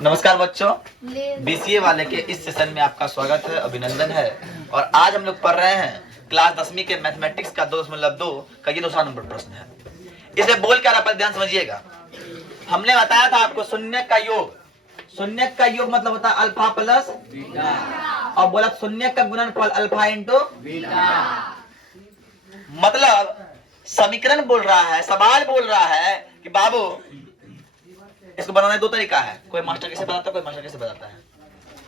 नमस्कार बच्चों, बीसीए वाले के इस सेशन में आपका स्वागत है, अभिनंदन है। और आज हम लोग पढ़ रहे हैं क्लास 10वीं के मैथमेटिक्स का 2.2 का ये दूसरा नंबर प्रश्न है। इसे बोल कर आप ध्यान समझिएगा। हमने बताया था आपको शून्य का योग मतलब होता है अल्फा प्लस बीटा, और बोला शून्य का गुणनफल अल्फा इंटू बीटा। मतलब समीकरण बोल रहा है, सवाल बोल रहा है कि बाबू इसको बनाने दो तरीका है, कोई मास्टर कैसे बताता है, कोई मास्टर कैसे बताता है,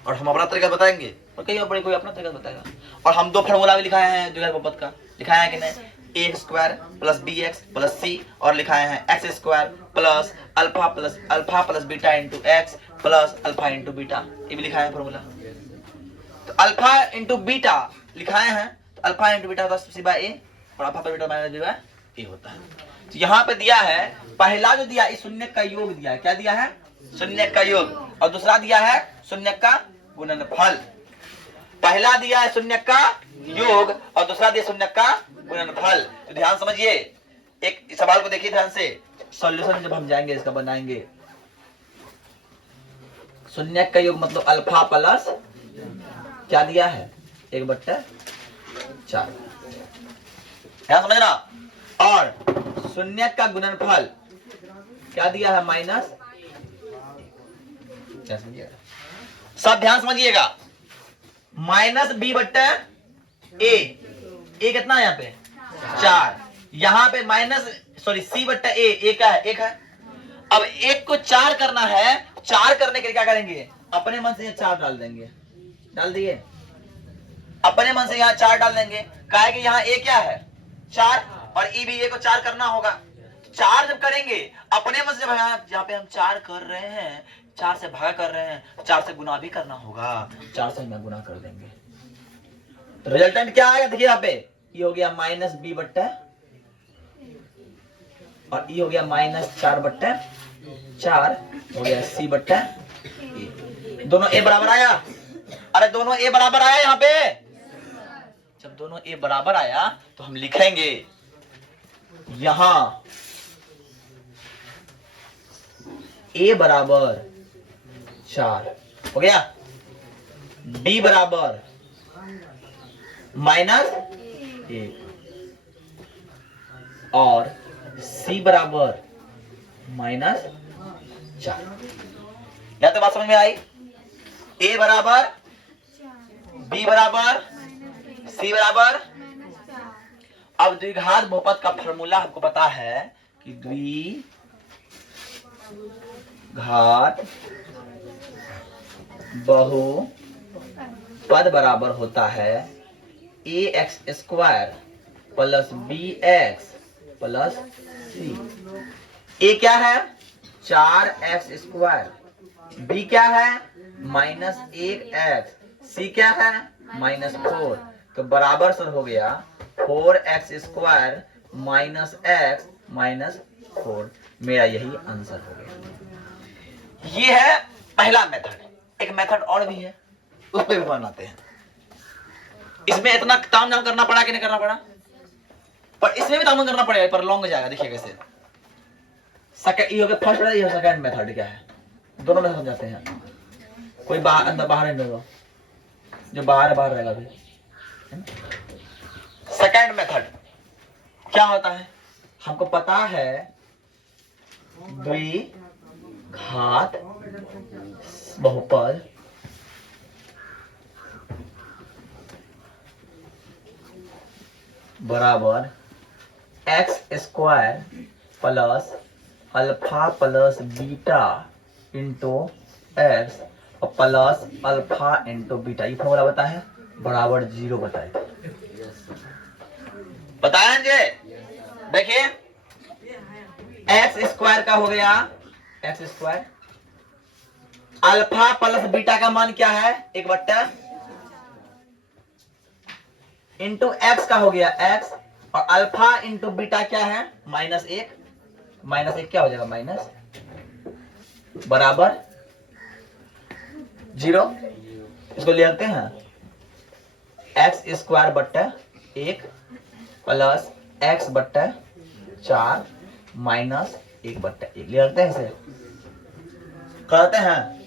और हम अपना तरीका बताएंगे और कोई अपना तरीका बताएगा। और हम दो फार्मूला भी लिखाए हैं द्विघात बहुपद का, लिखाया है कि नहीं, A square plus B X plus C, और लिखाए हैं X square plus alpha plus beta into X plus alpha into beta, ये भी लिखाया है फार्मूला। तो अल्फा इंटू बीटा लिखाए हैं, तो अल्फा इंटू बीटा होता है सी बाय ए, और alpha plus beta minus B by A होता है। तो यहाँ पे दिया है, पहला जो दिया इस शून्य का योग दिया है, क्या दिया है, शून्य का योग, और दूसरा दिया है शून्य का गुणनफल। पहला दिया है शून्य का योग और दूसरा दिया शून्य का गुणनफल। तो ध्यान समझिए, एक सवाल को देखिए ध्यान से, सॉल्यूशन जब हम जाएंगे इसका बनाएंगे। शून्य का योग मतलब अल्फा प्लस क्या दिया है 1/4, ध्यान समझना। और शून्य का गुणनफल क्या दिया है माइनस, सब ध्यान समझिएगा, माइनस बी बट्टा ए कितना है यहाँ पे 4, यहाँ पे सी बट्टा ए क्या है 1 है। अब 1 को 4 करना है, 4 करने के लिए क्या करेंगे, अपने मन से यहाँ 4 डाल देंगे, डाल दिए, अपने मन से यहाँ 4 डाल देंगे, कहे कि यहाँ ए क्या है 4 और ई भी ए को 4 करना होगा। 4 जब करेंगे अपने मन से, जहाँ पे हम 4 कर रहे हैं, 4 से भागा कर रहे हैं, 4 से गुना भी करना होगा, 4 से गुना कर देंगे। तो रिजल्टेंट क्या आएगा देखिए, यहाँ पे ये हो गया माइनस बी बट्टा और ये हो गया माइनस 4/4 हो गया सी बट्टा ए। दोनों ए बराबर आया, अरे दोनों ए बराबर आया। यहाँ पे जब दोनों ए बराबर आया तो हम लिखेंगे यहां ए बराबर 4 हो गया, बी बराबर माइनस 1 और सी बराबर माइनस 4। या तो बात समझ में आई, ए बराबर बी बराबर सी बराबर। अब द्विघात बहुपद का फॉर्मूला हमको पता है कि द्विघात बहुपद बराबर होता है A X square plus B X plus C. A क्या है 4x स्क्वायर, बी क्या है -1x, सी क्या है -4। तो बराबर सर हो गया 4x square minus x minus 4। मेरा यही आंसर हो गया। ये है पहला मेथड। एक मेथड और भी है, उस पर भी बनाते हैं। इसमें इतना ताम झाम करना पड़ा कि नहीं करना पड़ा, पर इसमें भी ताम करना पड़ेगा, पर लॉन्ग जाएगा। देखिए कैसे, ये हो गया फर्स्ट, ये सेकंड मेथड क्या है, दोनों में समझाते हैं। कोई बाहर अंदर बाहर नहीं होगा, जो बाहर रहेगा भी। सेकंड मेथड क्या होता है, हमको पता है द्विघात बहुपद बराबर x square plus alpha plus beta into x और प्लस अल्फा इंटू बीटा। ये फॉर्मूला बताया है, बराबर 0 बताए, बताया जी। देखिए एक्स स्क्वायर का हो गया x square, alpha plus beta का मान क्या है 1/, इंटू एक्स का हो गया एक्स, और अल्फा इंटू बीटा क्या है -1, -1 क्या हो जाएगा माइनस, बराबर 0। इसको लिखते हैं एक्स स्क्वायर बट्टा 1 प्लस एक्स बट्टा 4 -1/1 लिखते हैं, इसे करते हैं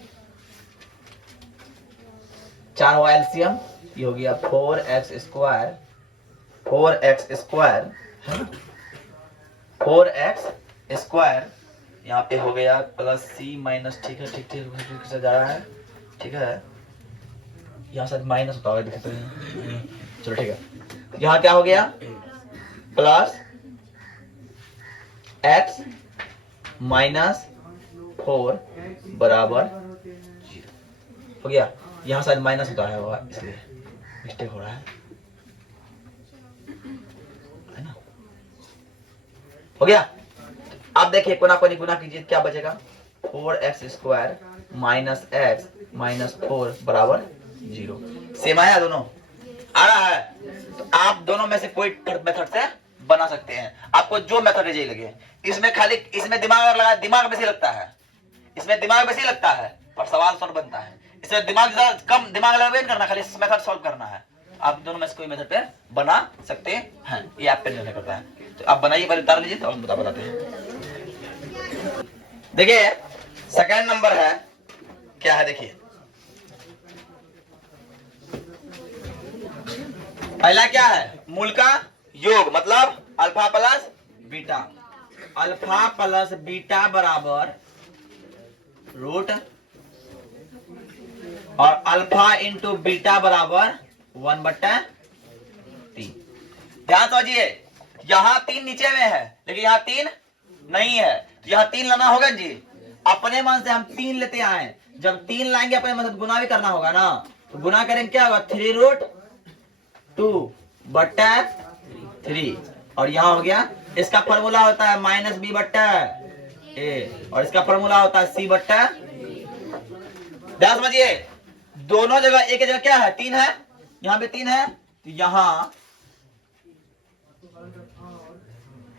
4 हुआ एलसीएम, ये हो गया 4x square, 4x square, 4x square, यहाँ पे हो गया प्लस सी माइनस, ठीक है ठीक ठीक ठीक से जा रहा है, ठीक है, यहाँ शायद माइनस होता होगा, देखते हैं, चलो ठीक है, यहाँ क्या हो गया प्लस x माइनस 4 बराबर 0 हो गया, यहाँ शायद माइनस होता है इसलिए मिस्टेक हो रहा है ना, हो गया। अब देखिए कोना कोनी गुना कीजिए, क्या बचेगा 4x square minus x minus 4 बराबर 0। सेम आया दोनों, आ रहा है, तो आप दोनों में से कोई मेथड से बना सकते हैं, आपको जो मेथड इजी लगे। इसमें खाली इसमें दिमाग लगा, दिमाग बेसी लगता है, इसमें दिमाग बेसी लगता है और सवाल सॉल्व बनता है, इसमें दिमाग कम दिमाग लगा करना, खाली मेथड सॉल्व करना है। आप दोनों में से कोई मेथड पे बना सकते हैं, ये आप पे निर्भर करता है। तो आप बनाइए, पहले उतार लीजिए तो हम बताते हैं। देखिए सेकंड नंबर है, क्या है देखिए, पहला क्या है मूल का योग, मतलब alpha plus beta, alpha plus beta बराबर रूट और अल्फा इंटू बीटा बराबर 1/3। ध्यान समझिए, यहां 3 नीचे में है लेकिन यहां 3 नहीं है, यहां 3 लाना होगा जी, अपने मन से हम 3 लेते आए, जब 3 लाएंगे अपने मन से गुना भी करना होगा ना, तो गुना करेंगे क्या होगा 3√2/3, और यहां हो गया, इसका फॉर्मूला होता है माइनस b/a और इसका फॉर्मूला होता है c/। ध्यान समझिए, दोनों जगह एक जगह क्या है 3 है, यहां पे 3 है, तो यहां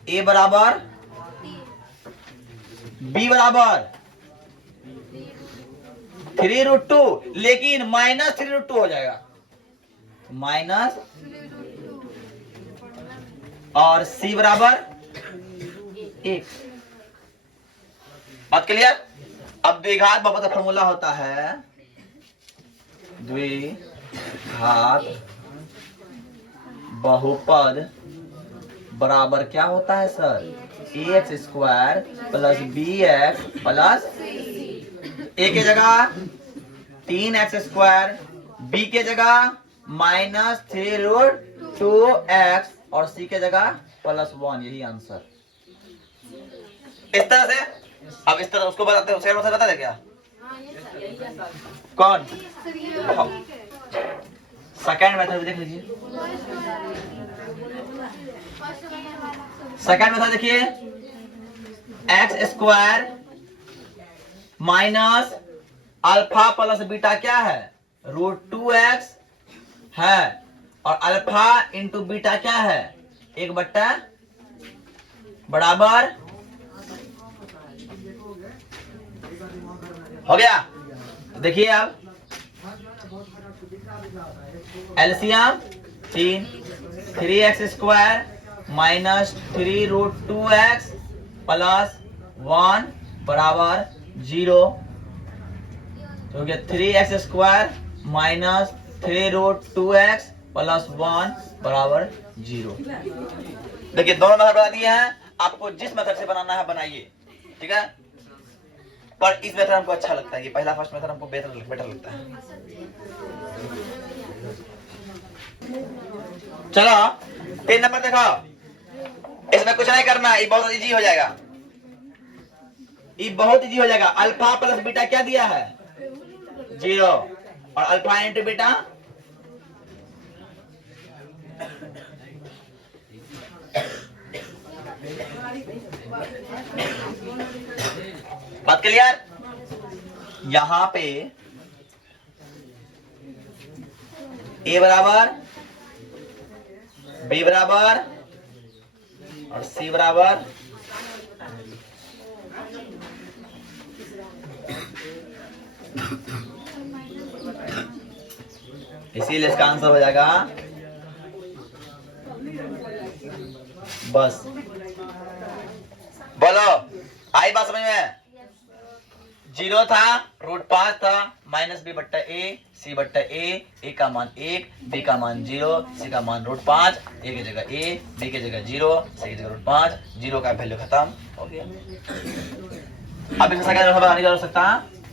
a बराबर b बराबर 3√2, लेकिन माइनस 3√2 हो जाएगा, माइनस, और c बराबर 1। बात क्लियर। अब द्विघात बहुपद का फॉर्मूला होता है, द्विघात बहुपद बराबर क्या होता है sir, ax square plus bx plus a के जगह 3x स्क्वायर, b के जगह माइनस 3√2x और c के जगह +1, यही आंसर। इस तरह से, अब इस तरह उसको बताते हैं, सेकंड मेथड बता दे क्या, कौन सेकंड मेथड देख लीजिए, सेकंड मेथड देखिए, x square minus alpha plus beta क्या है √2x है, और अल्फा इंटू बीटा क्या है 1/ बराबर, हो गया। देखिए अब LCM 3x square minus 3√2x plus 1 बराबर 0, हो गया 3x square minus 3√2x plus 1 बराबर 0। देखिए दोनों मेथड बता दिए हैं, आपको जिस मेथड से बनाना है बनाइए, ठीक है, पर इस मेथड हमको अच्छा लगता है, ये पहला फर्स्ट मेथड हमको बेटर लगता है। चलो 3 नंबर देखो, इसमें कुछ नहीं करना, ये बहुत इजी हो जाएगा, ये बहुत इजी हो जाएगा। अल्फा प्लस बीटा क्या दिया है 0, और अल्फा इंटू बीटा बात क्लियर। यहां पे a बराबर, b बराबर और c बराबर, इसीलिए इसका आंसर हो जाएगा बस। बोलो आई बात समझ में, 0 था, √5 था, -b/a, c/a का मान 1, b का मान 0, c का मान √5, a की जगह a, b की जगह 0, c की जगह √5, 0 का वैल्यू खत्म हो गया। अब इसका सेकंड मेथड बनाने की जरूरत सकता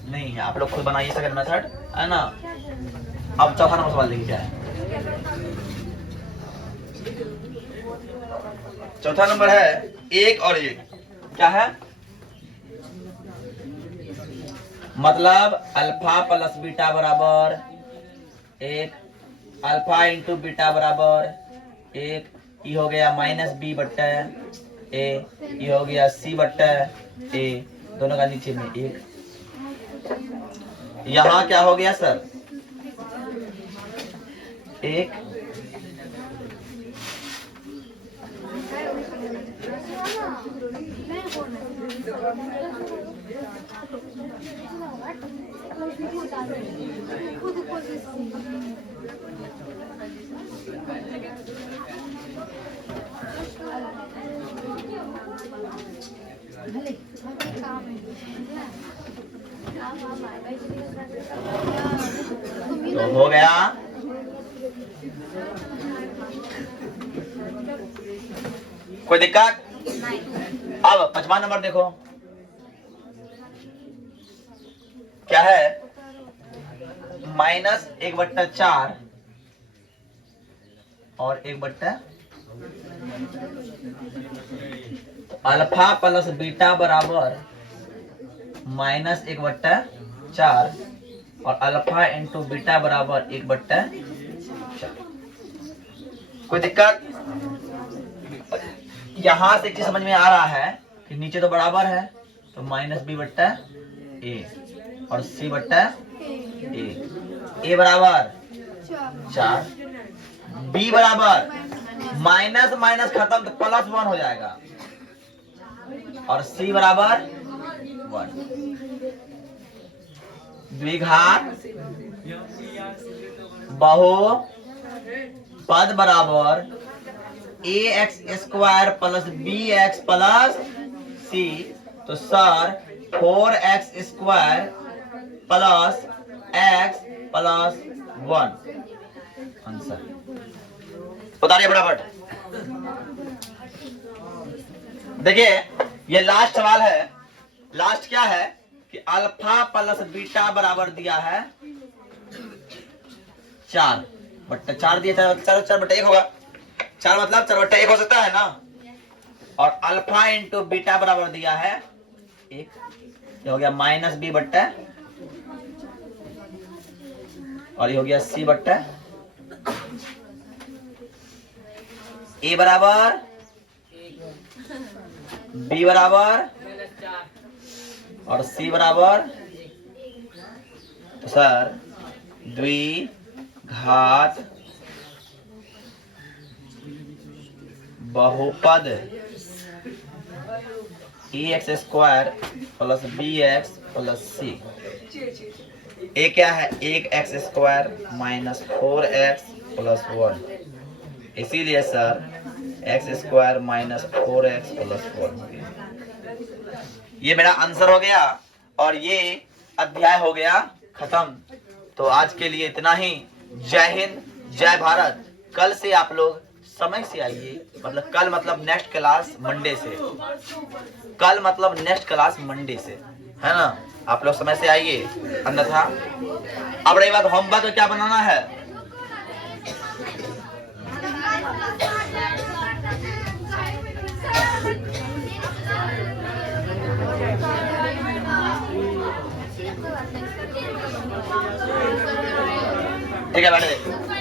नहीं है, आप लोग खुद बनाइए सेकंड मेथड, है ना। अब चौथा नंबर सवाल देखिए क्या है। चौथा नंबर है 1 और 1, क्या है? मतलब अल्फा प्लस बीटा बराबर 1, अल्फा इंटू बीटा बराबर 1, ये हो गया -b/a, ये हो गया c/a, दोनों का नीचे में 1। यहाँ क्या हो गया सर? 1 तो हो गया कोई दिक्कत? अब 5वां नंबर देखो क्या है? -1/4 और 1/, अल्फा प्लस बीटा बराबर -1/4 और अल्फा इंटू बीटा बराबर 1/4। कोई दिक्कत? यहां से चीज समझ में आ रहा है कि नीचे तो बराबर है, तो -b/a और c/a, a बराबर 4, b बराबर माइनस माइनस खत्म तो +1 हो जाएगा और c बराबर 1। द्विघात बहुपद बराबर ax² plus bx plus c, तो सर 4x² प्लस x प्लस 1 आंसर उतारिए फटाफट। देखिए ये लास्ट सवाल है। लास्ट क्या है कि अल्फा प्लस बीटा बराबर दिया है 4/4 दिया, 4/1 होगा। 4 मतलब 4/1 हो सकता है ना। और अल्फा इंटू बीटा बराबर दिया है 1, ये हो गया -b/, और ये हो गया c/, a बराबर b बराबर और c बराबर, तो सर द्विघात बहुपद ax² plus bx plus c, ए क्या है? 1x² माइनस 4x प्लस 1, इसीलिए sir x² minus 4x plus 1। ये मेरा आंसर हो गया और ये अध्याय हो गया खत्म। तो आज के लिए इतना ही। जय हिंद, जय भारत। कल से आप लोग समय से आइए, मतलब कल मतलब नेक्स्ट क्लास मंडे से, कल मतलब नेक्स्ट क्लास मंडे से, है ना। आप लोग समय से आइए, अन्यथा अब रही बात होमवर्क क्या बनाना है। ठीक है बैठे।